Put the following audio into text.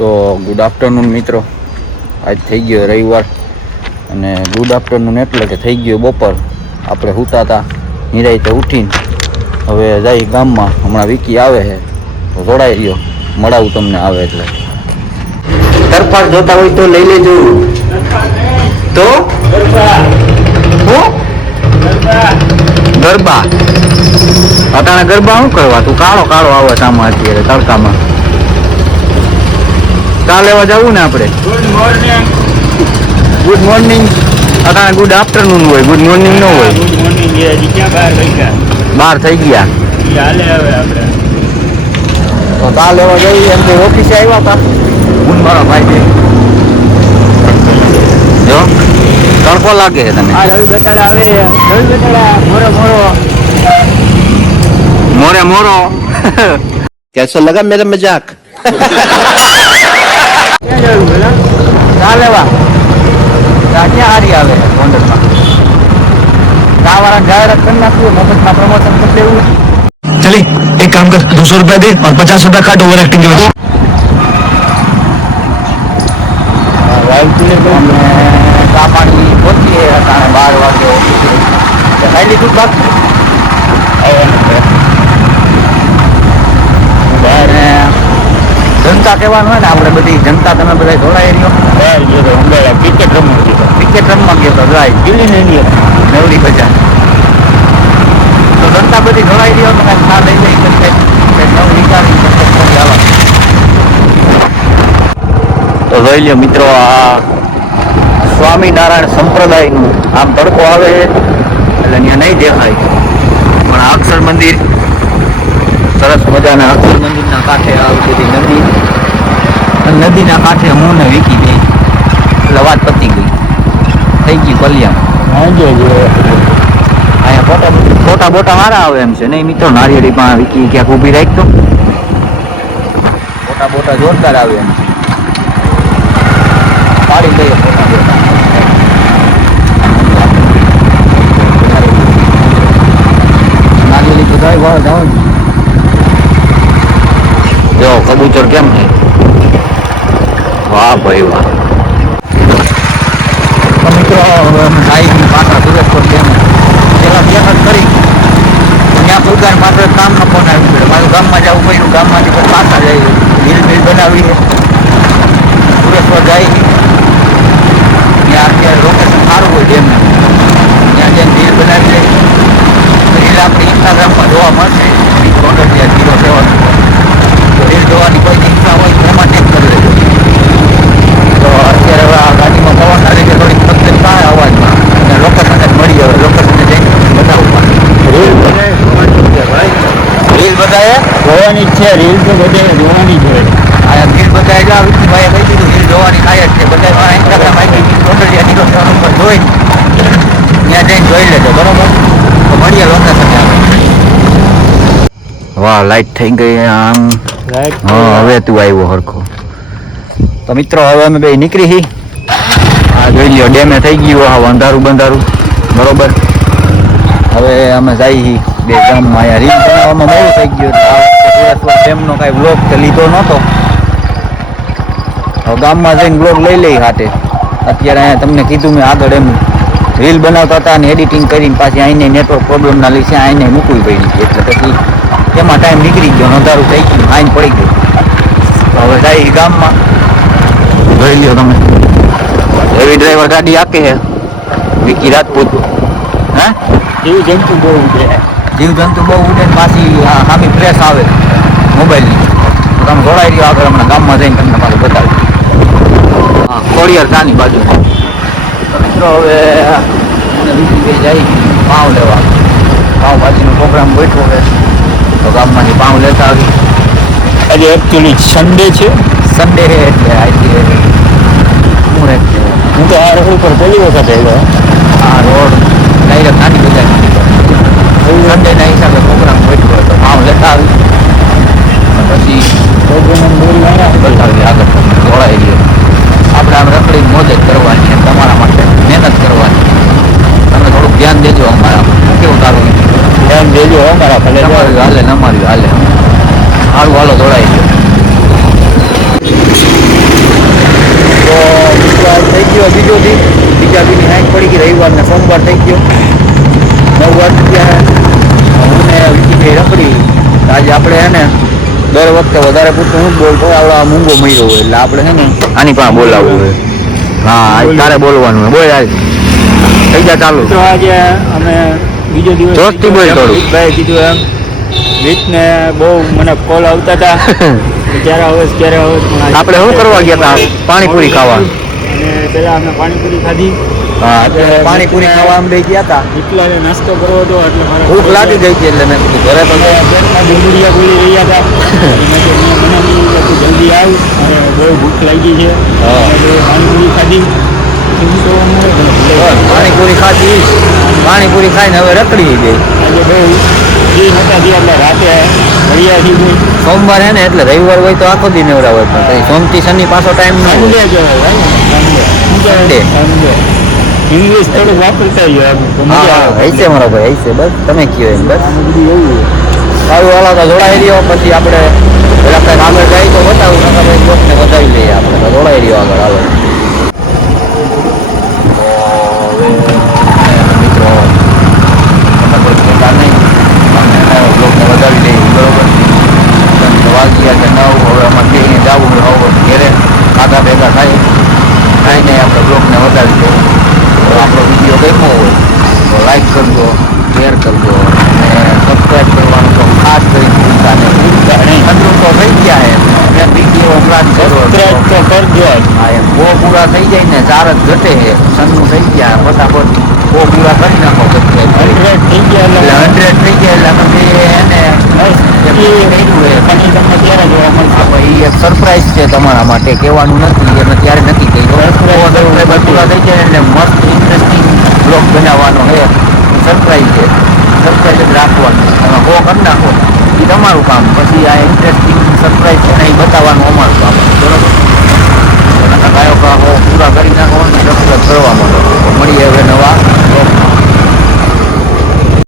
તો good afternoon મિત્રો, આજ થઈ ગયો રવિવાર અને ગુડ આફ્ટરનૂન એટલે કે થઈ ગયો બપોર. આપણે સૂતા હતા નિરાંતે ઉઠીને હવે જઈ ગામમાં. હમણાં વિકી આવે છે તો જોડાઈ રહ્યો, મળાવું તમને આવે એટલે. તરફાર જોતા હોય તો લઈ લેજો. તો ગરબા અટાણે ગરબા શું કરવા? તું કાળો કાળો આવે સામાં અત્યારે તડકામાં. ચા લેવા જવું ને આપણે? Good morning. અટાણે ગુડ આફ્ટરનૂન હોય, ગુડ મોર્નિંગ ન હોય. બહાર થઈ ગયા તો ચા લેવા જઈએ એમ કે ઓફિસે આવ્યા હતા હું મારા ભાઈ. જો તડકો લાગે છે તને? મોરે મોરો कैसा लगा मेरा मजाक? ચા લેવા ચા ક્યાં હારી આવે ગોંડલમાં? ચા વાળા જાહેરાત કરી નાખવું, મફતમાં પ્રમોશન કરી દેવું. चलिए एक काम कर, 200 रुपया दे और 50 रुपया काट ओवर एक्टिंग के वजह। ચા પાણી પહોંચીએ અટાણે 12 વાગે ઓફિસે. ખાઈ લીધું બાપ? જનતા કહેવાનું હોય ને, આપણે બધી જનતા તમે બધા જોડાઈ રહ્યો. ક્રિકેટ રમવા ગયો તો જાય નવરી બજાર. તો જનતા બધી જોડાઈ રહ્યો તો કાંઈક ચા લઈ લઈ નવું વિચારી તો જોઈ લ્યો મિત્રો, આ સ્વામિનારાયણ સંપ્રદાયનું આમ તડકો આવે એટલે ત્યાં નહીં દેખાય, પણ આ અક્ષર મંદિર સરસ મજાના અક્ષર મંદિરના કાંઠે આવી બધી નદી, નદીના કાંઠે હું ને વીકી ગઈ એટલે વાત પતી ગઈ, થઈ ગઈ કલ્યાણ. અહીંયા ફોટા બોટા મારા આવે એમ છે નહીં મિત્રો? નારિયેળી પણ વીકી ક્યાંક ઊભી રાખતો, ફોટા બોટા જોરદાર આવે એમ છે. પાડી લઈએ ફોટા બોટા. નારિયેળી તો જાય વાળ જાવ. જો કબૂતર કેમ છે? વાહ ભાઈ વાહ. તો મિત્રો આવી પાછા સુરેશપુર ડેમ પેલા બેઠક કરી ત્યાં ફૂલગાન પાછળ કામ ન ફોન આવી પડે, મારું ગામમાં જવું પડ્યું. ગામમાંથી પછી પાછા જાય, રીલ બીલ બનાવી સુરેશપુર જાય. ત્યાં અત્યારે લોકેશન સારું હોય ડેમનું, ત્યાં જઈને રીલ બનાવી લે. રીલ આપણી ઇન્સ્ટાગ્રામમાં જોવા મળશે. ત્યાં 07 રીલ જોવાની કોઈ ઈચ્છા હોય તો એમાં ટેક કરી લેજો. તો અત્યારે હવે આ ગાડીમાં પવનના લીધે થોડીક તકલીફ થાય અવાજમાં, અને લોકેશન જ મળી આવે. લોકેશનને જઈને બતાવવું રીલ બધાએ જોવાની જ છે. રીલ તો બધે જોવાની જ હોય. આ રીલ બધા એટલે વિષ્ણુભાઈએ કહી દીધું રીલ જોવાની થાય જ છે. બધા ઇન્સ્ટાગ્રામ આવી ટોટલિયા નીકળતા ઉપર જોઈ ત્યાં જઈને જોઈ લેજો, બરોબર? તો મળીએ લોકેશન આવે. વાહ, લાઈટ થઈ ગઈ આમ. હા, હવે તું આવ્યો હરખો. તો મિત્રો હવે અમે બે નીકળી હી. આ જોઈ લ્યો ડેમે થઈ ગયું હા અંધારું બંધારું, બરોબર? હવે અમે જઈ બે ગામમાં. અહીંયા રીલ બનાવવામાં મોડું થઈ ગયું એટલે ડેમનો કાંઈ વ્લોગ તો લીધો નહોતો. હવે ગામમાં જઈને વ્લોગ લઈ લઈ હાટે. અત્યારે અહીંયા તમને કીધું મેં આગળ એમ રીલ બનાવતા હતા અને એડિટિંગ કરીને પાછી આઈને નેટવર્ક પ્રોબ્લેમના લીધે આઈને મૂકવી પડી, એટલે પછી એમાં ટાઈમ નીકળી ગયો, અંધારું થઈ ગયું, આઈન પડી ગયું. તો હવે જાય ગામમાં. જોઈ લ્યો તમે, એવી ડ્રાઈવર ગાડી આપે છે વિકી રાજપૂત. હે જીવજંતુ બહુ ઉડે પાછી સામી ફ્રેશ આવે મોબાઈલની. તો તમે જોડાઈ રહ્યો આગળ, હમણાં ગામમાં જઈને તમને પાછું બતાવી. હા, ખોડિયાર ચાની બાજુ. મિત્રો હવે વિકી જાય પાવ લેવા. પાવભાજીનો પ્રોગ્રામ બેઠો છે તો ગામમાંથી પાવ લેતા આવી. આજે એકચ્યુઅલી સન્ડે છે. સન્ડે એટલે આજે હું તો આ રોડ ઉપર પહેલી વખત આવ્યો. આ રોડ ડાયરેક્ટ નાની બજારમાં સન્ડેના હિસાબે પ્રોગ્રામ બેઠો હતો. પાવ લેતા આવી પછી બતાવી આગળ જોડાઈ ગયો. આપણે આમ રખડી મોજ જ કરવાની છે, તમારા માટે મહેનત કરવાની. તમે થોડુંક ધ્યાન દેજો અમારા. કેવું તારું? ધ્યાન દેજો અમારા ભલે. તમારું હાલે અમારું હાલે. સારું હાલો જોડાઈ ગયો. રવિવાર ને સોમવાર થઈ ગયો 9 વાગી ગયા. હું ને વિકીભાઈ રખડી. આજે આપણે હે ને દર વખતે વધારે પૂરતું હું જ બોલતો હોય, આવડો આ મૂંગો મર્યો હોય એટલે આપણે છે ને આની પાસે બોલાવવું હોય. હા આજ તારે બોલવાનું હોય. બોલ આજ થઈ જા ચાલુ. તો આજે અમે બીજો દિવસ જોરથી બોલ થોડું. ભાઈ કીધું એમ રીતને બહુ મને કોલ આવતા હતા ક્યારે આવે પણ આપણે શું કરવા ગયા હતા? પાણીપુરી ખાવા. અને પેલા અમે પાણીપુરી ખાધી. હા એટલે પાણીપુરી ખાવા અમે બે ગયા હતા. એટલા નાસ્તો કરવો હતો એટલે મારે ભૂખ લાગી ગઈ હતી એટલે મેં કીધું ઘરે તો પેટમાં ડુંગળીયા બોલી રહ્યા હતા. મેં કીધું મને તું જલ્દી આવ અને બહુ ભૂખ લાગી છે. હા. એટલે પાણીપુરી ખાધી. પાણીપુરી ખાધી. પાણીપુરી ખાઈને હવે રખડી ગઈ. આજે બહુ ફ્રી નતા થયા એટલે રાતે મળ્યા છીએ. સોમવાર હે ને એટલે રવિવાર હોય તો આખો દી નવરા હોય, પણ પછી સોમથી શનિ પાછો ટાઈમ ન સન્ડે હોય. કહેવાય સન્ડે. સન્ડે ઇંગ્લિશ થોડું વાપરતા હોય આમ તો મજા હા આવે. હૈસે મારો ભાઈ હૈસે. બસ તમે કયો એમ બસ. આનું બધું એવું હોય. સારું હાલો તો જોડાઈ રહ્યો. પછી આપણે પેલા કંઈક આગળ જાય તો બતાવું, નકર પછી બ્લોકને વધાવી લઈએ આપણે. તો જોડાઈ રહ્યો આગળ. હાલો મિત્રો તમે કોઈ કહેતા નહીં, બ્લોકને વધાવી લઈએ બરોબર. વાગ્યા કે 9 હવે અમારે બેને જવું હવે ઘેરે આગા ભેગા થાય કાંઈ નહીં. આપણે બ્લોકને વધારી દઈએ. તો આપણો વિડીયો ગમ્યો હોય તો લાઈક કરજો, શેર કરજો અને સબસ્ક્રાઈબ કરવાનું તો ખાસ કરીને ભૂલતા નહીં. ખતરું તો થઈ ગયા છે વિડીયો હમણાં જ કરો. સબસ્ક્રાઇબ તો કરજો જ. હા એમ બહુ પૂરા થઈ જાય ને 4 જ ઘટે છે. સન્નું થઈ ગયા ફટાફટ બહુ પૂરા કરી નાખો. સબસ્ક્રાઈબ 100 થઈ ગયા એટલે એટલે 100 થઈ ગયા એટલે અમે એને બસ એ કર્યું છે. પણ એ તમને ત્યારે જોવા મળશે. આપણે એ એક સરપ્રાઈઝ છે તમારા માટે, કહેવાનું નથી. એને ત્યારે નક્કી કર્યું. સબસ્ક્રાઈબર પૂરા થઈ જાય એટલે મસ્ત ઇન્ટરેસ્ટિંગ બ્લોગ બનાવવાનો છે. સરપ્રાઈઝ છે. સરપ્રાઈઝ જ રાખવાનું. તમે હો કરી નાખો એ તમારું કામ. પછી આ ઇન્ટરેસ્ટિંગ સરપ્રાઈઝ છે ને એ બતાવવાનું અમારું કામ. બરોબર. ગાયો